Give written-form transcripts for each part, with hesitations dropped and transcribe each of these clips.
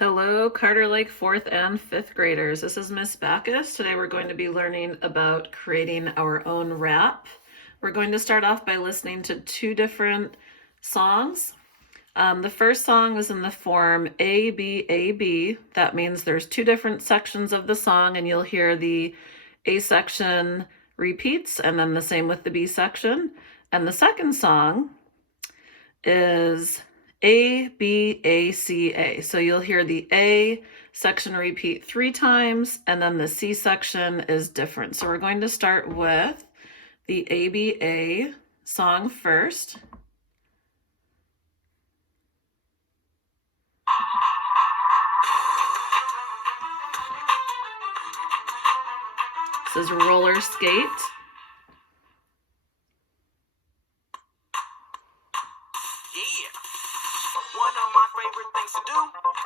Hello, Carter Lake 4th and 5th graders. This is Miss Backus. Today we're going to be learning about creating our own rap. We're going to start off by listening to two different songs. The first song is in the form A, B, A, B. That means there's two different sections of the song, and you'll hear the A section repeats, and then the same with the B section. And the second song is A, B, A, C, A. So you'll hear the A section repeat 3 times, and then the C section is different. So we're going to start with the ABA song first. This is Roller Skate. One of my favorite things to do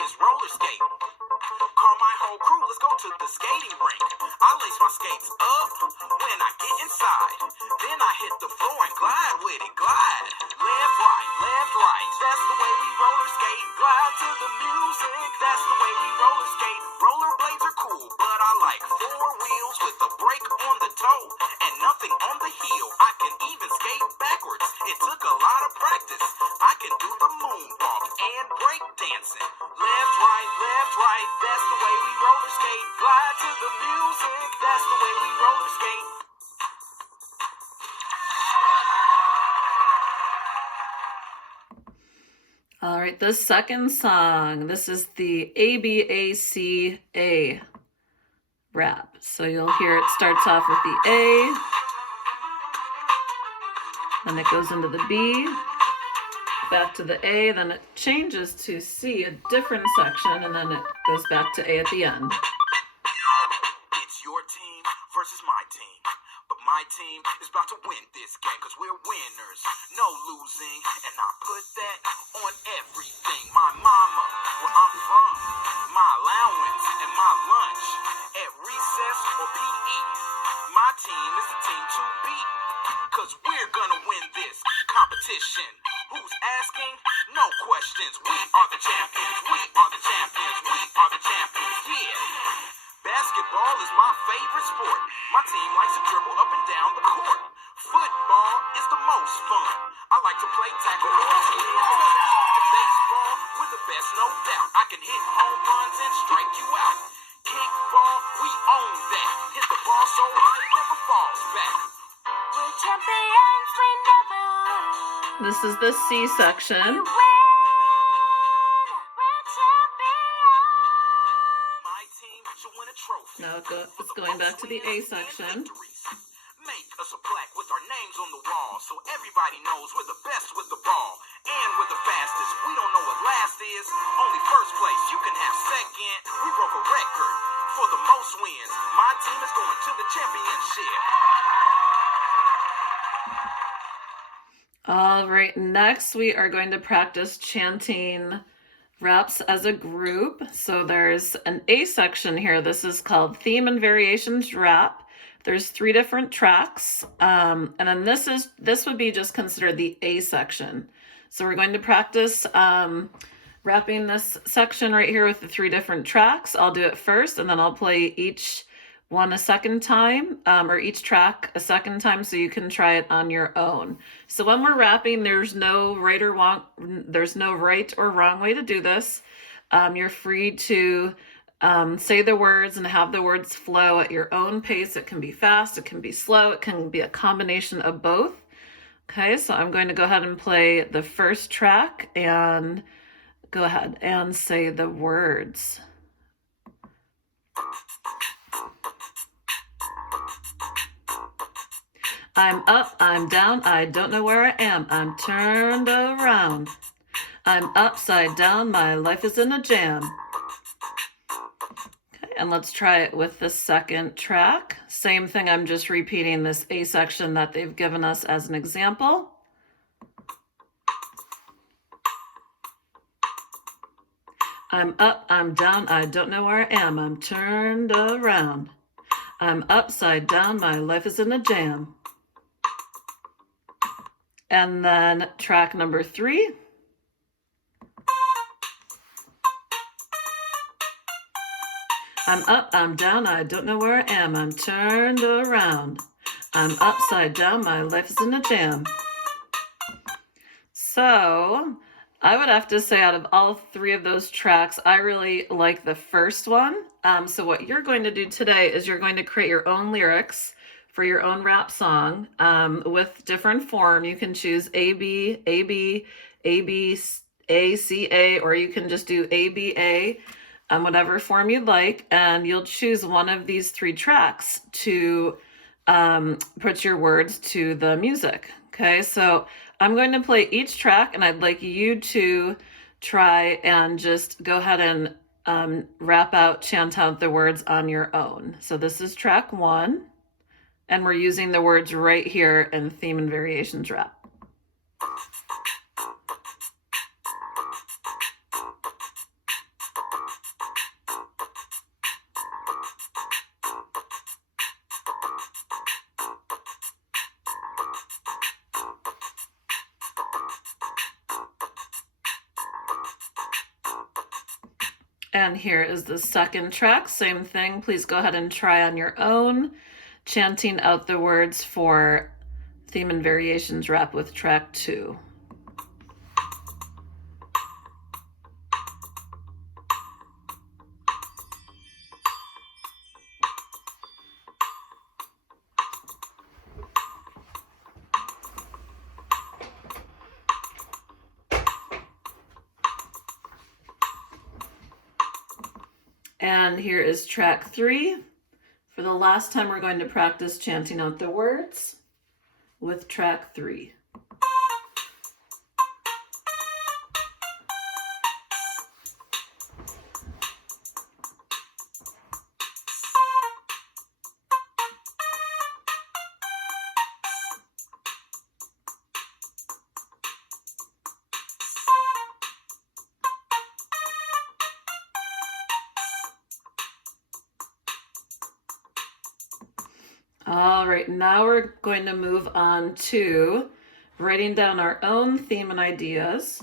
is roller skate. Call my whole crew, let's go to the skating rink. I lace my skates up when I get inside. Then I hit the floor and glide with it, glide. Left, right, that's the way we roller skate. Glide to the music, that's the way we roller skate. Roller blades are cool, but I like 4 wheels with a brake on the toe and nothing on the heel. I can even skate backwards, it took a lot of practice. I can do the moonwalk and break dancing. Left, right, that's the way we roller skate. Glide to the music, that's the way we roller skate. All right, the second song, this is the ABACA rap. So you'll hear it starts off with the A, then it goes into the B, back to the A, then it changes to C, a different section, and then it goes back to A at the end. It's your team versus my team. But my team is about to win this game, cause we're winners, no losing. And I put that on everything. My mama, where I'm from, my allowance and my lunch, at recess or PE. My team is the team to beat, cause we're gonna win this competition. Who's asking? No questions. We are the champions. We are the champions. We are the champions. Yeah. Basketball is my favorite sport. My team likes to dribble up and down the court. Football is the most fun. I like to play tackle or team. Baseball, we're the best, no doubt. I can hit home runs and strike you out. Kickball, we own that. Hit the ball so high it never falls back. We're champions, we never lose. This is the C section. Now it's going back to the A section. Make us a plaque with our names on the wall, so everybody knows we're the best with the ball. And we're the fastest. We don't know what last is. Only first place. You can have second. We broke a record for the most wins. My team is going to the championship. All right, next we are going to practice chanting raps as a group. So there's an A section here. This is called Theme and Variations Rap. There's 3 different tracks, and then this would be just considered the A section. So we're going to practice rapping this section right here with the 3 different tracks. I'll do it first, and then I'll play each one a second time, or each track a second time, so you can try it on your own. So when we're rapping, there's no right or wrong way to do this. You're free to say the words and have the words flow at your own pace. It can be fast, it can be slow, it can be a combination of both. Okay, so I'm going to go ahead and play the first track and go ahead and say the words. I'm up, I'm down, I don't know where I am. I'm turned around. I'm upside down, my life is in a jam. Okay, and let's try it with the second track. Same thing, I'm just repeating this A section that they've given us as an example. I'm up, I'm down, I don't know where I am. I'm turned around. I'm upside down, my life is in a jam. And then track number 3. I'm up, I'm down, I don't know where I am. I'm turned around. I'm upside down, my life is in a jam. So I would have to say out of all three of those tracks, I really like the first one. So what you're going to do today is you're going to create your own lyrics for your own rap song with different form. You can choose A, B, A, B, A, B, A, C, A, or you can just do A, B, A, whatever form you'd like. And you'll choose one of these three tracks to put your words to the music. Okay, so I'm going to play each track and I'd like you to try and just go ahead and rap out, chant out the words on your own. So this is track 1, and we're using the words right here in Theme and Variations Rap. And here is the second track, same thing. Please go ahead and try on your own, chanting out the words for Theme and Variations Rap with track 2. And here is track 3. For the last time, we're going to practice chanting out the words with track 3. All right, now we're going to move on to writing down our own theme and ideas.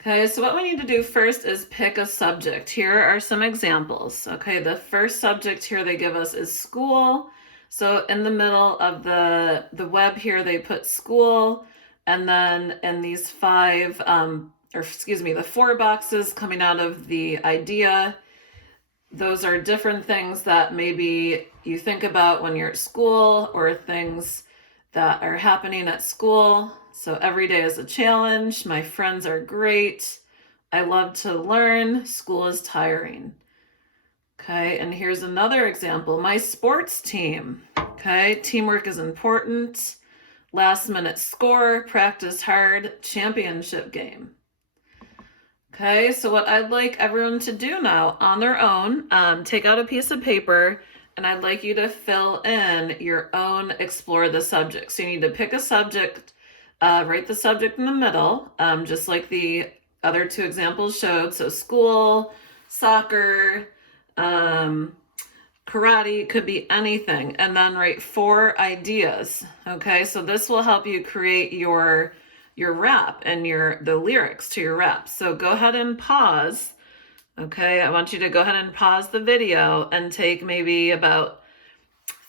Okay, so what we need to do first is pick a subject. Here are some examples. Okay, the first subject here they give us is school. So in the middle of the web here, they put school, and then in these the 4 boxes coming out of the idea, those are different things that maybe you think about when you're at school or things that are happening at school. So every day is a challenge. My friends are great. I love to learn. School is tiring. Okay, and here's another example. My sports team. Okay, teamwork is important. Last minute score, practice hard, championship game. Okay, so what I'd like everyone to do now on their own, take out a piece of paper, and I'd like you to fill in your own explore the subject. So you need to pick a subject, write the subject in the middle, just like the other 2 examples showed. So school, soccer, karate, could be anything. And then write 4 ideas. Okay, so this will help you create your rap and the lyrics to your rap. So go ahead and pause. Okay, I want you to go ahead and pause the video and take maybe about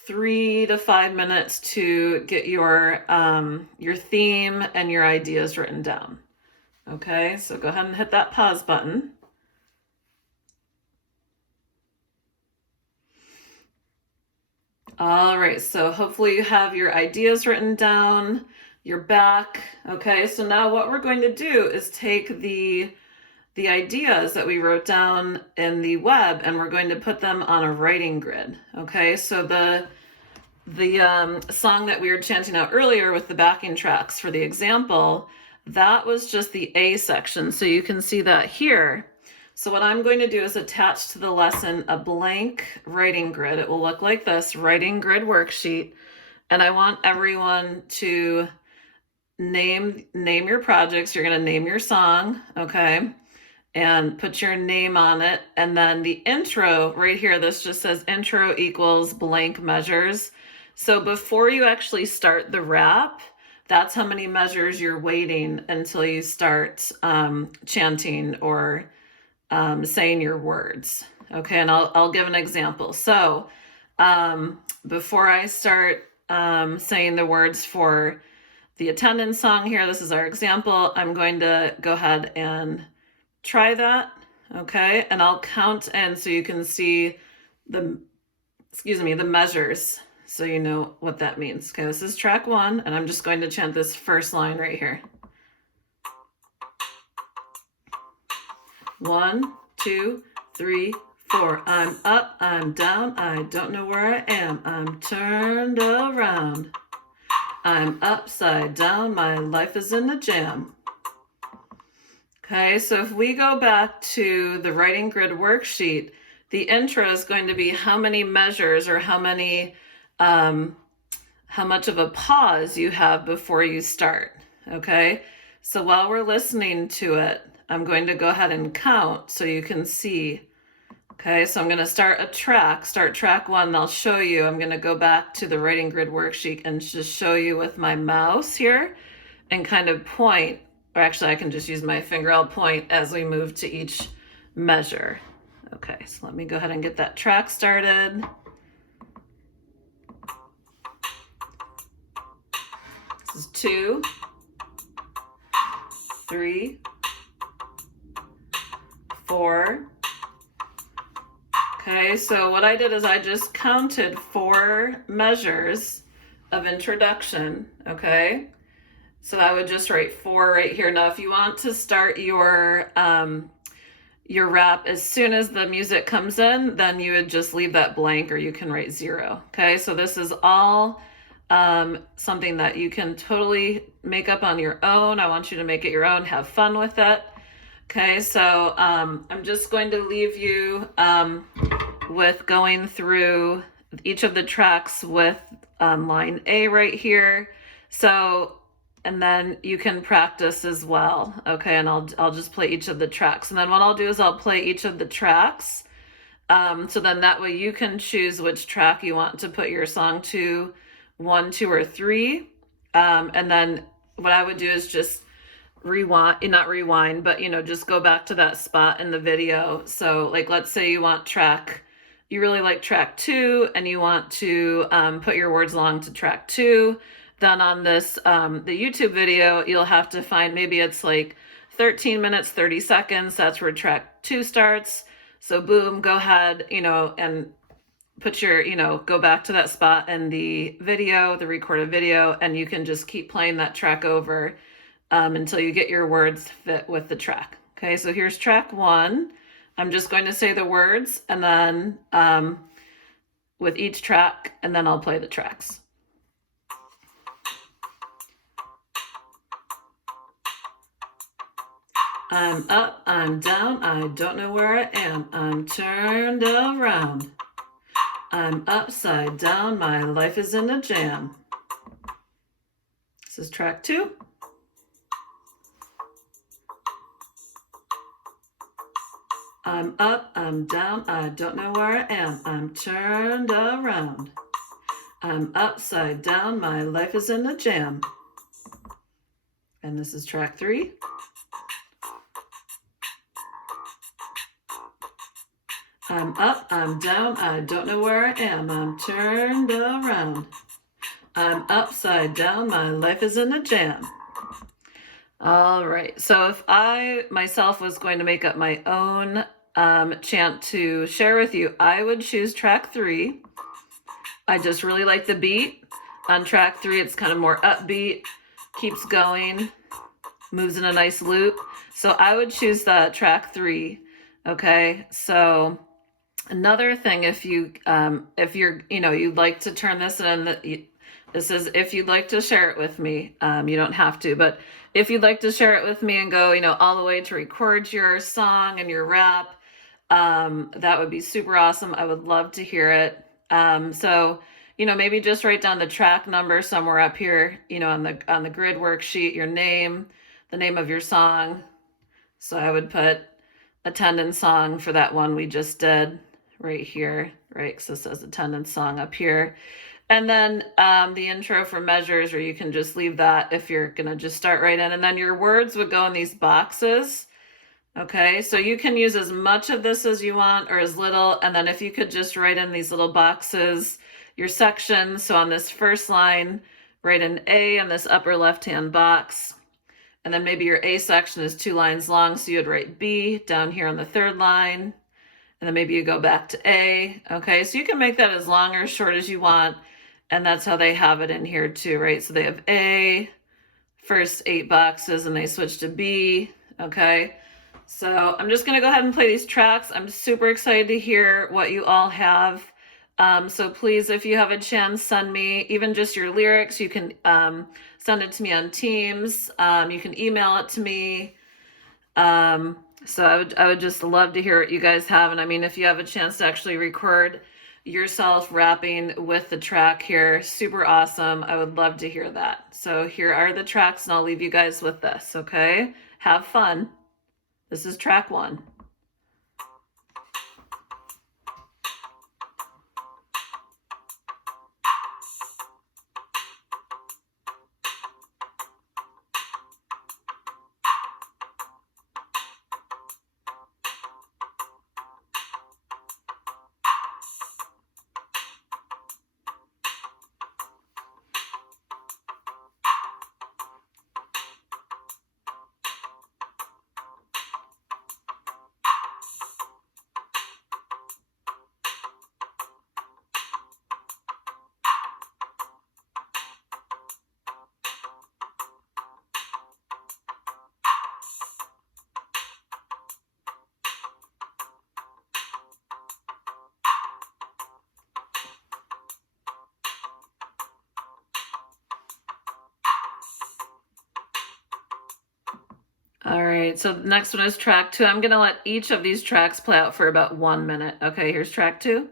3 to 5 minutes to get your theme and your ideas written down. Okay, so go ahead and hit that pause button. All right, so hopefully you have your ideas written down. You're back. Okay, so now what we're going to do is take the ideas that we wrote down in the web and we're going to put them on a writing grid. Okay, so the song that we were chanting out earlier with the backing tracks for the example, that was just the A section. So you can see that here. So what I'm going to do is attach to the lesson a blank writing grid. It will look like this, writing grid worksheet. And I want everyone to name your projects. You're going to name your song, okay, and put your name on it. And then the intro right here, this just says intro equals blank measures. So before you actually start the rap, that's how many measures you're waiting until you start chanting or saying your words. Okay, and I'll give an example. So before I start saying the words for the attendance song here, this is our example, I'm going to go ahead and try that. Okay, and I'll count in so you can see the measures, so you know what that means. Okay, this is track 1, and I'm just going to chant this first line right here. 1, 2, 3, 4. I'm up, I'm down, I don't know where I am. I'm turned around. I'm upside down, my life is in a jam. Okay, so if we go back to the writing grid worksheet, the intro is going to be how many measures or how much of a pause you have before you start. Okay, so while we're listening to it, I'm going to go ahead and count so you can see. Okay, so I'm going to start track 1, I'll show you. I'm going to go back to the writing grid worksheet and just show you with my mouse here and kind of point, or actually I can just use my finger, I'll point as we move to each measure. Okay, so let me go ahead and get that track started. This is 2, 3, 4. Okay, so what I did is I just counted 4 measures of introduction, okay? So I would just write 4 right here. Now, if you want to start your rap as soon as the music comes in, then you would just leave that blank, or you can write 0, okay? So this is all something that you can totally make up on your own. I want you to make it your own, have fun with it. Okay, so I'm just going to leave you with going through each of the tracks with line A right here. So, and then you can practice as well. Okay, and I'll just play each of the tracks. And then what I'll do is I'll play each of the tracks. So then that way you can choose which track you want to put your song to, 1, 2, or 3. And then what I would do is just not rewind, but just go back to that spot in the video. So like, let's say you really like track 2 and you want to put your words along to track 2. Then on this, the YouTube video, you'll have to find, maybe it's like 13 minutes, 30 seconds. That's where track 2 starts. So boom, go ahead, and put go back to that spot in the video, the recorded video, and you can just keep playing that track over until you get your words fit with the track. Okay, so here's track 1. I'm just going to say the words, and then with each track, and then I'll play the tracks. I'm up, I'm down, I don't know where I am. I'm turned around. I'm upside down, my life is in a jam. This is track 2. I'm up, I'm down, I don't know where I am. I'm turned around. I'm upside down, my life is in a jam. And this is track 3. I'm up, I'm down, I don't know where I am. I'm turned around. I'm upside down, my life is in a jam. All right, so if I myself was going to make up my own chant to share with you, I would choose track 3. I just really like the beat. On track 3, it's kind of more upbeat, keeps going, moves in a nice loop. So I would choose the track 3. Okay, so another thing, if you're, you'd like to turn this in, this is if you'd like to share it with me. You don't have to, but if you'd like to share it with me and go, all the way to record your song and your rap, that would be super awesome. I would love to hear it. So, maybe just write down the track number somewhere up here, on the grid worksheet, your name, the name of your song. So I would put attendance song for that one we just did right here, right? So it says attendance song up here. And then the intro for measures, or you can just leave that if you're gonna just start right in. And then your words would go in these boxes. Okay, so you can use as much of this as you want or as little. And then if you could just write in these little boxes, your sections. So on this first line, write an A in this upper left-hand box. And then maybe your A section is 2 lines long, so you'd write B down here on the third line. And then maybe you go back to A. Okay, so you can make that as long or as short as you want. And that's how they have it in here too, right? So they have A, first 8 boxes, and they switch to B. Okay, so I'm just going to go ahead and play these tracks. I'm super excited to hear what you all have. So please, if you have a chance, send me even just your lyrics. You can send it to me on Teams. You can email it to me. So I would just love to hear what you guys have. And I mean, if you have a chance to actually record yourself rapping with the track here, super awesome. I would love to hear that. So here are the tracks, and I'll leave you guys with this, okay? Have fun. This is track 1. All right, so the next one is track 2. I'm gonna let each of these tracks play out for about 1 minute. Okay, here's track 2.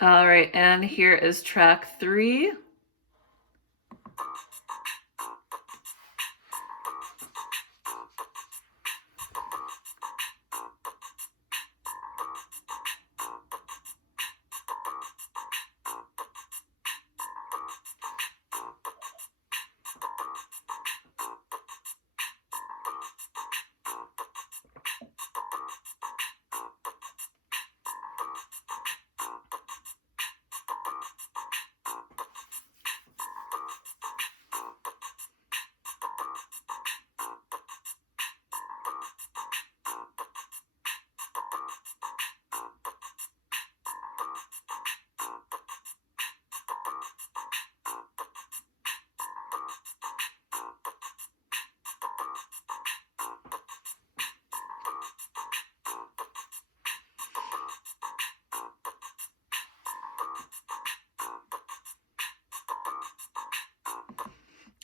All right, and here is track 3.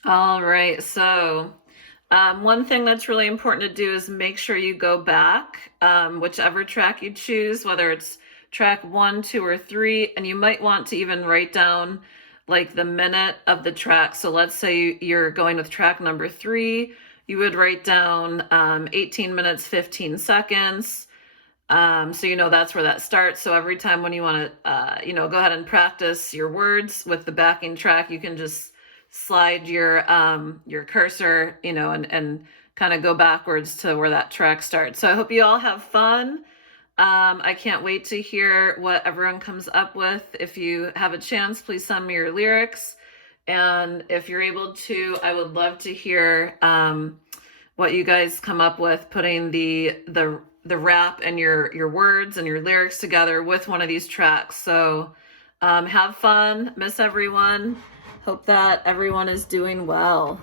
All right, so one thing that's really important to do is make sure you go back, whichever track you choose, whether it's track 1, 2, or 3, and you might want to even write down like the minute of the track. So let's say you're going with track number 3, you would write down 18 minutes, 15 seconds. So you know that's where that starts. So every time when you want to, go ahead and practice your words with the backing track, you can just slide your cursor, and kind of go backwards to where that track starts. So I hope you all have fun. I can't wait to hear what everyone comes up with. If you have a chance, please send me your lyrics. And if you're able to, I would love to hear what you guys come up with, putting the rap and your words and your lyrics together with one of these tracks. So have fun. Miss everyone. Hope that everyone is doing well.